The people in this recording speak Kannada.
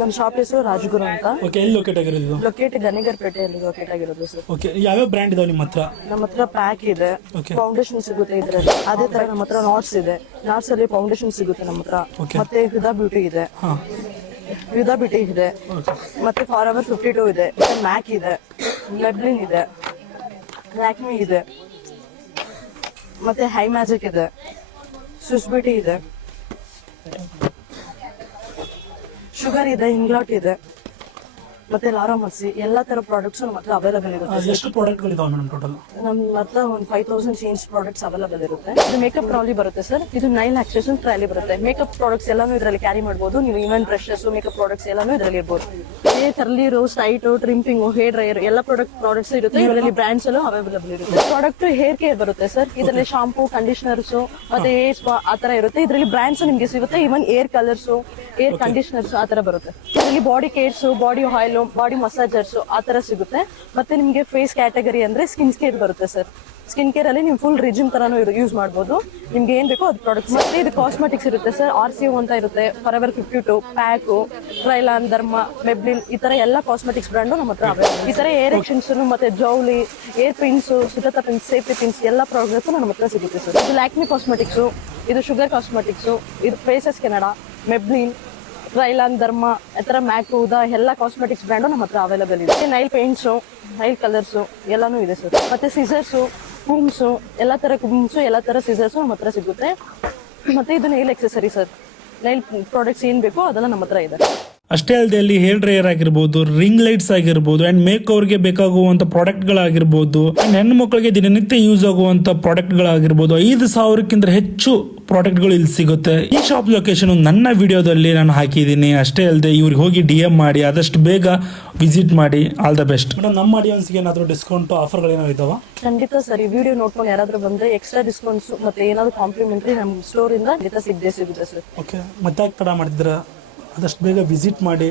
ನಮ್ಮ ಶಾಪ್ ಹೆಸರು ರಾಜಗುರು ಅಂತ. ಓಕೆ, ಎಲ್ಲಿ ಲೊಕೇಟ್ ಆಗಿರೋದು? ಲೊಕೇಟ್ ಗಣಿಗರ್ಪೇಟೆಯಲ್ಲಿ ಲೊಕೇಟ್ ಆಗಿರೋದು ಸರ್. ಓಕೆ, ಯಾವ್ಯಾವ ಬ್ರ್ಯಾಂಡ್ ಇದಾವೆ ನಿಮ್ಮ ಹತ್ರ? ನಮ್ಮ ಹತ್ರ ಪ್ಯಾಕ್ ಇದೆ, Okay. ಫೌಂಡೇಶನ್ ಸಿಗುತ್ತೆ ಇದ್ರಲ್ಲಿ. ಅದೇ ತರ ನಮ್ಮ ಹತ್ರ ನಾಟ್ಸ್ ಇದೆ, ನಾಟ್ಸ್ ಅಲ್ಲಿ ಫೌಂಡೇಶನ್ ಸಿಗುತ್ತೆ ನಮ್ಮ ಹತ್ರ. Okay. ಮತ್ತೆ ವಿದಾ ಬ್ಯೂಟಿ ಇದೆ, ಹಾ, ವಿದಾ ಬ್ಯೂಟಿ ಇದೆ, ಮತ್ತೆ ಫಾರ್ ಎವರ್ 52 ಇದೆ, ಮ್ಯಾಕ್ ಇದೆ, ಮೆಬ್ಲಿನ್ ಇದೆ, ಲ್ಯಾಕ್ಮಿ ಇದೆ, ಮತ್ತೆ ಹೈ ಮ್ಯಾಜಿಕ್ ಇದೆ, ಸ್ವಿಸ್ ಬ್ಯೂಟಿ ಇದೆ, ಶುಗರ್ ಇದೆ, ಇಂಗ್ಲಾಟ್ ಇದೆ, ಮತ್ತೆ ಲಾರಾ ಮರ್ಸಿ. ಎಲ್ಲಾ ತರ ಪ್ರಾಡಕ್ಟ್ಸ್ ನಮ್ಮ ಹತ್ರ ಅವೈಲೇಬಲ್ ಇರುತ್ತೆ. ಎಷ್ಟು ಪ್ರಾಡಕ್ಟ್ಗಳು ಇದಾವೆ ಮೇಡಮ್ ಟೋಟಲ್? ನಮ್ಮ ಹತ್ರ ಒಂದು 5000 ಚೇಂಜ್ ಪ್ರಾಡಕ್ಟ್ಸ್ ಅವೈಲೇಬಲ್ ಇರುತ್ತೆ. ಇದು ಮೇಕಪ್ ಟ್ರಾಲಿ ಬರುತ್ತೆ ಸರ್, ಇದು ನೈಲ್ ಆಕ್ಸೆಸರೀಸ್ ಟ್ರಾಲಿ ಬರುತ್ತೆ. ಮೇಕಪ್ ಪ್ರಾಡಕ್ಟ್ಸ್ ಎಲ್ಲಾನು ಇದರಲ್ಲಿ ಕ್ಯಾರಿ ಮಾಡಬಹುದು ನೀವು. ಈವನ್ ಬ್ರಷಸ್, ಮೇಕಪ್ ಪ್ರಾಡಕ್ಟ್ಸ್ ಎಲ್ಲಾನು ಇದರಲ್ಲಿ ಇರಬಹುದು. Curly rose, tight, trimming, hair dryer ಎಲ್ಲ ಪ್ರಾಡಕ್ಟ್ಸ್ ಇರುತ್ತೆ ಇದರಲ್ಲಿ. ಬ್ರಾಂಡ್ಸ್ ಎಲ್ಲ ಅವೈಲೇಬಲ್ ಇರುತ್ತೆ. ಪ್ರಾಡಕ್ಟ್ ಹೇರ್ ಕೇರ್ ಬರುತ್ತೆ ಸರ್, ಇದರಲ್ಲಿ ಶಾಂಪೂ, ಕಂಡೀಷನರ್ಸ್ ಮತ್ತೆ ಹೇರ್ ಸ್ಪಾ ಆತರ ಇರುತ್ತೆ. ಇದರಲ್ಲಿ ಬ್ರಾಂಡ್ಸ್ ನಿಮಗೆ ಸಿಗುತ್ತೆ. Even hair colours, hair conditioners ಆತರ ಬರುತ್ತೆ. ಇದರಲ್ಲಿ body cares, body oil, body massagers ಆತರ ಸಿಗುತ್ತೆ. ಮತ್ತೆ ನಿಮಗೆ ಫೇಸ್ ಕ್ಯಾಟಗರಿ ಅಂದ್ರೆ ಸ್ಕಿನ್ ಕೇರ್ ಬರುತ್ತೆ ಸರ್. ಸ್ಕಿನ್ ಕೇರ್ ಅಲ್ಲಿ ನೀವು ಫುಲ್ ರಿಜಿಮ್ ತರಾನು ಯೂಸ್ ಮಾಡಬಹುದು. ನಿಮ್ಗೆ ಏನ್ ಬೇಕೋ ಅದು ಪ್ರಾಡಕ್ಟ್ಸ್. ಮತ್ತೆ ಇದು ಕಾಸ್ಮೆಟಿಕ್ಸ್ ಇರುತ್ತೆ ಸರ್, RCO ಅಂತ ಇರುತ್ತೆ, ಫಾರ್ ಎವರ್ 52, ಪ್ಯಾಕ್, ಟ್ರೈಲಾನ್, ಧರ್ಮ, ಮೆಬ್ಲಿನ್, ಈ ತರ ಎಲ್ಲ ಕಾಸ್ಮೆಟಿಕ್ಸ್ ಬ್ರಾಂಡ್ ನಮ್ಮ ಹತ್ರ ಅವೈಲೇಬಲ್. ಈ ತರ ಏರ್ ಎಕ್ಸ್ಟೆನ್ಷನ್ ಮತ್ತೆ ಜೌಲಿ, hair pins, Sujata pins, safety pins ಎಲ್ಲ ಪ್ರಾಡಕ್ಟ್ಸ್ ನಮ್ಮ ಹತ್ರ ಸಿಗುತ್ತೆ ಸರ್. ಇದು ಲ್ಯಾಕ್ಮಿ ಕಾಸ್ಮೆಟಿಕ್ಸ್, ಇದು ಶುಗರ್ ಕಾಸ್ಮೆಟಿಕ್ಸ್, ಇದು ಫೇಸಸ್ ಕೆನಡಾ, ಮೆಬ್ಲಿನ್, ಟ್ರೈಲಾನ್, ಧರ್ಮ, ಈ ತರ ಮ್ಯಾಕ್, ಉದಾ ಎಲ್ಲ ಕಾಸ್ಮೆಟಿಕ್ಸ್ ಬ್ರ್ಯಾಂಡು ನಮ್ಮ ಹತ್ರ ಅವೈಲೇಬಲ್ ಇದೆ. ನೈಲ್ ಪೇಂಟ್ಸು, ನೈಲ್ ಕಲರ್ಸು ಎಲ್ಲಾನು ಇದೆ ಸರ್. ಮತ್ತೆ ಸಿಸರ್ಸು, ಕೂಮ್ಸು, ಎಲ್ಲ ತರ ಕೂಮ್ಸು, ಎಲ್ಲ ತರ ಸಿಸರ್ಸು ನಮ್ಮ ಹತ್ರ ಸಿಗುತ್ತೆ. ಮತ್ತೆ ಇದು Nile accessory sir, Nile products ಏನ್ ಬೇಕೋ ಅದೆಲ್ಲ ನಮ್ಮ ಹತ್ರ ಇದೆ. ಅಷ್ಟೇ ಅಲ್ಲದೆ ಅಲ್ಲಿ ಹೇರ್ ಡ್ರೈಯರ್ ಆಗಿರ್ಬೋದು, ರಿಂಗ್ ಲೈಟ್ಸ್ ಆಗಿರ್ಬೋದು, ಅಂಡ್ ಮೇಕ್ ಓವರ್ಗೆ ಬೇಕಾಗುವಂತ ಪ್ರಾಡಕ್ಟ್ಗಳಾಗಿರ್ಬೋದು, ಅಂಡ್ ಹೆಣ್ಣು ಮಕ್ಕಳಿಗೆ ದಿನನಿತ್ಯ ಯೂಸ್ ಆಗುವಂತ ಪ್ರಾಡಕ್ಟ್ಗಳಾಗಿರ್ಬೋದು, 5,000ಕ್ಕಿಂತ ಹೆಚ್ಚು ಪ್ರಾಡಕ್ಟ್ಗಳು ಇಲ್ಲಿ ಸಿಗುತ್ತೆ. ಈ ಶಾಪ್ ಲೊಕೇಶನ್ ನನ್ನ ವಿಡಿಯೋದಲ್ಲಿ ನಾನು ಹಾಕಿದ್ದೀನಿ. ಅಷ್ಟೇ ಅಲ್ಲದೆ ಇವ್ರಿಗೆ ಹೋಗಿ DM ಮಾಡಿ, ಆದಷ್ಟು ಬೇಗ ವಿಸಿಟ್ ಮಾಡಿ. All the best madam. ನಮ್ಮ ಆಡಿಯನ್ಸ್ಗೆ ಏನಾದರೂ ಡಿಸ್ಕೌಂಟ್ ಆಫರ್ಗಳು ಏನಾದ್ರು ಇದಾವ? ಖಂಡಿತ ಸರ್, ಈ ವಿಡಿಯೋ ನೋಡ್ಕೊಂಡು ಯಾರಾದ್ರೂ ಬಂದ್ರೆ ಎಕ್ಸ್ಟ್ರಾ ಡಿಸ್ಕೌಂಟ್ಸ್ ಮತ್ತೆ ಏನಾದ್ರು ಕಾಂಪ್ಲಿಮೆಂಟರಿ ನಮ್ಮ ಸ್ಟೋರ್ ಇಂದ ಖಂಡಿತ ಸಿಗುತ್ತೆ ಸರ್. ಓಕೆ, ಮತ್ತೆ ತಡ ಮಾಡಿದ್ರ ಆದಷ್ಟು ಬೇಗ ವಿಸಿಟ್ ಮಾಡಿ.